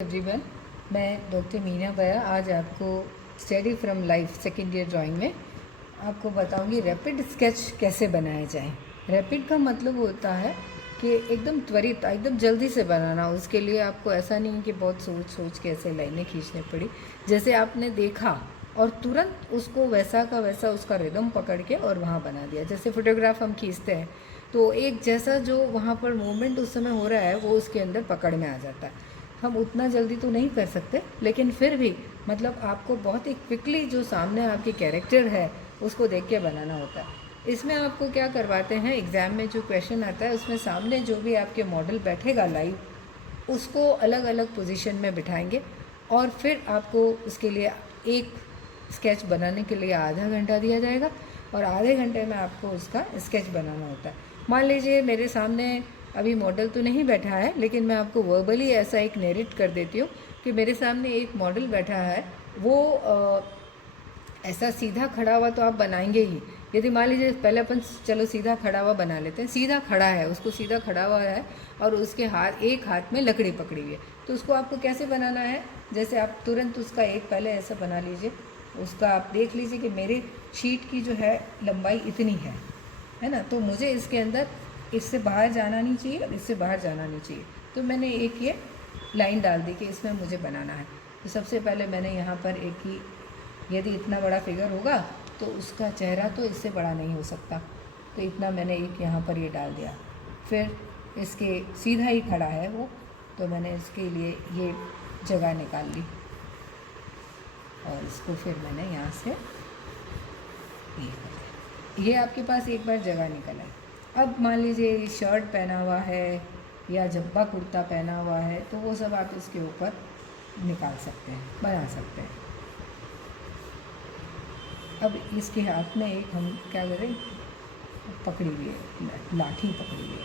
Everyone, मैं doctor Meena बया आज आपको study from life second year drawing में आपको बताऊंगी रैपिड स्केच कैसे बनाया जाए। रैपिड का मतलब होता है कि एकदम त्वरित, एकदम जल्दी से बनाना। उसके लिए आपको ऐसा नहीं कि बहुत सोच सोच के ऐसे लाइनें खींचनी पड़ी। जैसे आपने देखा और तुरंत उसको वैसा का वैसा उसका रिदम पकड़ के और वहाँ बना दिया। जैसे फोटोग्राफ हम खींचते हैं तो एक जैसा जो वहाँ पर मूवमेंट उस समय हो रहा है वो उसके अंदर पकड़ में आ जाता है। हम उतना जल्दी तो नहीं कर सकते, लेकिन फिर भी मतलब आपको बहुत ही क्विकली जो सामने आपकी कैरेक्टर है उसको देख के बनाना होता है। इसमें आपको क्या करवाते हैं, एग्ज़ाम में जो क्वेश्चन आता है उसमें सामने जो भी आपके मॉडल बैठेगा लाइव, उसको अलग अलग पोजीशन में बिठाएंगे और फिर आपको उसके लिए एक स्केच बनाने के लिए आधा घंटा दिया जाएगा और आधे घंटे में आपको उसका स्केच बनाना होता है। मान लीजिए मेरे सामने अभी मॉडल तो नहीं बैठा है, लेकिन मैं आपको वर्बली ऐसा एक नेरेट कर देती हूँ कि मेरे सामने एक मॉडल बैठा है। वो ऐसा सीधा खड़ा हुआ तो आप बनाएंगे ही। यदि मान लीजिए पहले अपन चलो सीधा खड़ा हुआ बना लेते हैं। सीधा खड़ा है, उसको सीधा खड़ा हुआ है और उसके एक हाथ में लकड़ी पकड़ी हुई है, तो उसको आपको कैसे बनाना है। जैसे आप तुरंत उसका एक पहले ऐसा बना लीजिए। उसका आप देख लीजिए कि मेरी शीट की जो है लंबाई इतनी है ना, तो मुझे इसके अंदर इससे बाहर जाना नहीं चाहिए और इससे बाहर जाना नहीं चाहिए। तो मैंने एक ये लाइन डाल दी कि इसमें मुझे बनाना है। तो सबसे पहले मैंने यहाँ पर एक ही, यदि इतना बड़ा फिगर होगा तो उसका चेहरा तो इससे बड़ा नहीं हो सकता, तो इतना मैंने एक यहाँ पर ये डाल दिया। फिर इसके सीधा ही खड़ा है वो, तो मैंने इसके लिए ये जगह निकाल ली और इसको फिर मैंने यहाँ से ये कर दिया। ये आपके पास एक बार जगह निकल है। अब मान लीजिए शर्ट पहना हुआ है या जब्बा कुर्ता पहना हुआ है, तो वो सब आप इसके ऊपर निकाल सकते हैं, बना सकते हैं। अब इसके हाथ में एक हम क्या करें, पकड़ी हुई है, लाठी पकड़ी हुई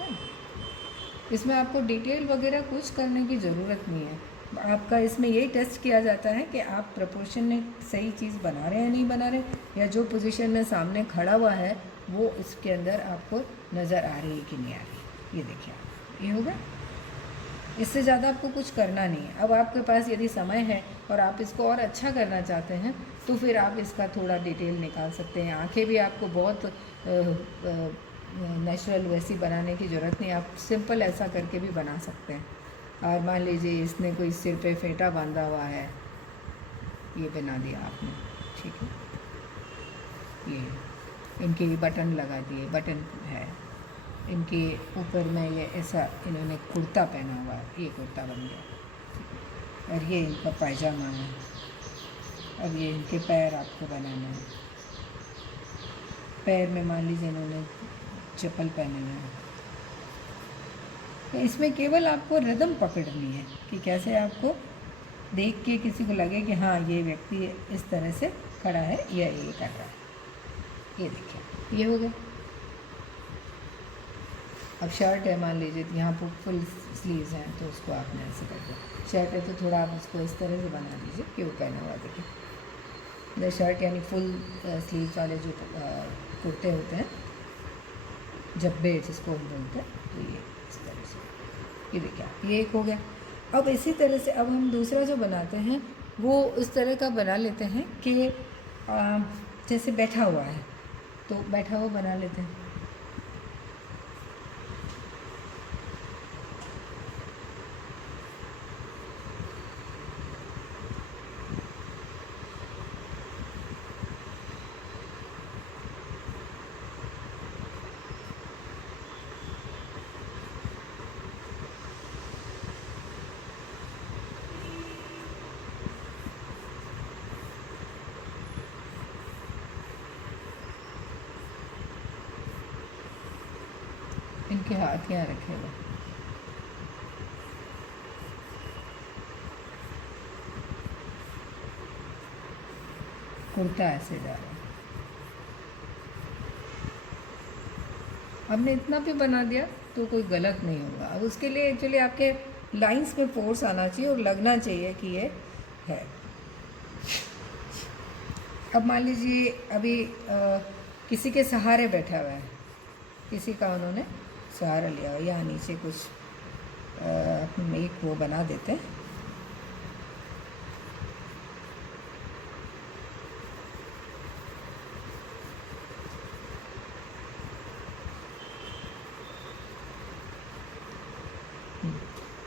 है। इसमें आपको डिटेल वगैरह कुछ करने की ज़रूरत नहीं है। आपका इसमें यही टेस्ट किया जाता है कि आप प्रपोर्शन में सही चीज़ बना रहे हैं नहीं बना रहे, या जो पोजीशन में सामने खड़ा हुआ है वो इसके अंदर आपको नज़र आ रही है कि नहीं आ रही। ये देखिए आप, ये होगा। इससे ज़्यादा आपको कुछ करना नहीं है। अब आपके पास यदि समय है और आप इसको और अच्छा करना चाहते हैं तो फिर आप इसका थोड़ा डिटेल निकाल सकते हैं। आंखें भी आपको बहुत नेचुरल वैसी बनाने की ज़रूरत नहीं, आप सिंपल ऐसा करके भी बना सकते हैं। और मान लीजिए इसने कोई सिर पे फेंटा बांधा हुआ है, ये बना दिया आपने, ठीक है। ये इनके बटन लगा दिए, बटन है इनके ऊपर में, ये ऐसा इन्होंने कुर्ता पहना हुआ है, ये कुर्ता बन गया। और ये इनका पायजामा है। अब ये इनके पैर आपको बनाना है। पैर में मान लीजिए इन्होंने चप्पल पहनना है। तो इसमें केवल आपको रिदम पकड़नी है कि कैसे आपको देख के किसी को लगे कि हाँ ये व्यक्ति इस तरह से खड़ा है या ये कर रहा है। ये देखिए, ये हो गया। अब शर्ट है, मान लीजिए यहाँ पर फुल स्लीव्स हैं तो उसको आपने ऐसे कर दो। शर्ट है तो थोड़ा आप उसको इस तरह से बना दीजिए कि वो पहना हुआ देखिए। शर्ट यानी फुल स्लीव्स वाले जो कुर्ते होते हैं, जब्बे जिसको हम बोलते हैं, तो ये इस तरह से, ये देखिए ये एक हो गया। अब इसी तरह से अब हम दूसरा जो बनाते हैं वो इस तरह का बना लेते हैं कि जैसे बैठा हुआ है तो बैठा हुआ बना लेते हैं। इनके हाथ यहाँ रखेगा। कुर्ता ऐसे जा रहा है। हमने इतना भी बना दिया तो कोई गलत नहीं होगा। अब उसके लिए एक्चुअली आपके लाइंस में फोर्स आना चाहिए और लगना चाहिए कि ये है। अब मान लीजिए अभी किसी के सहारे बैठा हुआ है, किसी का उन्होंने सहारा लिया हो, यहाँ नीचे कुछ हम एक वो बना देते हैं।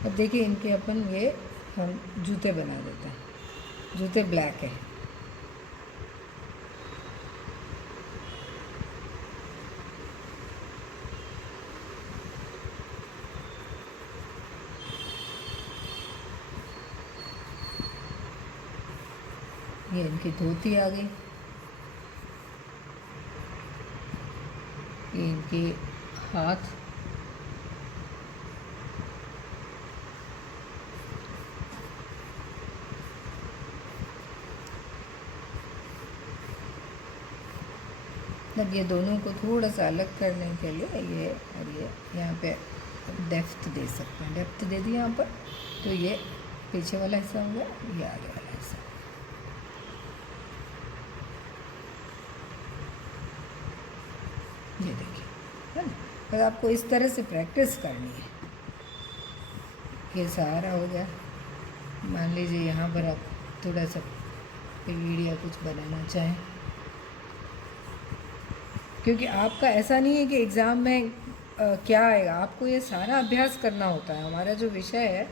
अब देखिए इनके अपन ये हम जूते बना देते हैं। जूते ब्लैक है। ये इनकी धोती आ गई। ये इनके हाथ। मतलब ये दोनों को थोड़ा सा अलग करने के लिए ये और ये यहाँ पे डेप्थ दे सकते हैं। डेप्थ दे दी यहाँ पर, तो ये पीछे वाला हिस्सा हो गया, ये आगे वाला हिस्सा। ये देखिए, है ना। बस आपको इस तरह से प्रैक्टिस करनी है। ये सहारा हो गया। मान लीजिए यहाँ पर आप थोड़ा सा पेड़ या कुछ बनाना चाहें, क्योंकि आपका ऐसा नहीं है कि एग्ज़ाम में क्या आएगा, आपको ये सारा अभ्यास करना होता है। हमारा जो विषय है,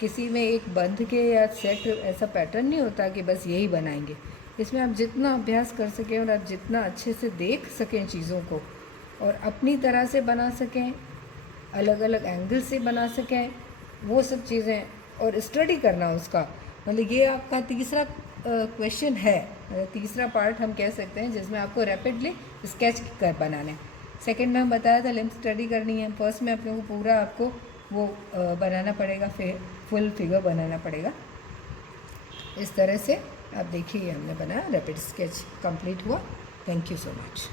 किसी में एक बंध के या सेट ऐसा पैटर्न नहीं होता कि बस यही बनाएंगे। इसमें आप जितना अभ्यास कर सकें और आप जितना अच्छे से देख सकें चीज़ों को और अपनी तरह से बना सकें, अलग अलग एंगल से बना सकें, वो सब चीज़ें, और स्टडी करना उसका। मतलब ये आपका तीसरा क्वेश्चन है, तीसरा पार्ट हम कह सकते हैं, जिसमें आपको रैपिडली स्केच कर बनाने। सेकंड में हम बताया था लिम्ब स्टडी करनी है। फर्स्ट में अपने को पूरा आपको वो बनाना पड़ेगा, फुल फिगर बनाना पड़ेगा। इस तरह से आप देखिए हमने बनाया, रैपिड स्केच कंप्लीट हुआ। Thank you so much.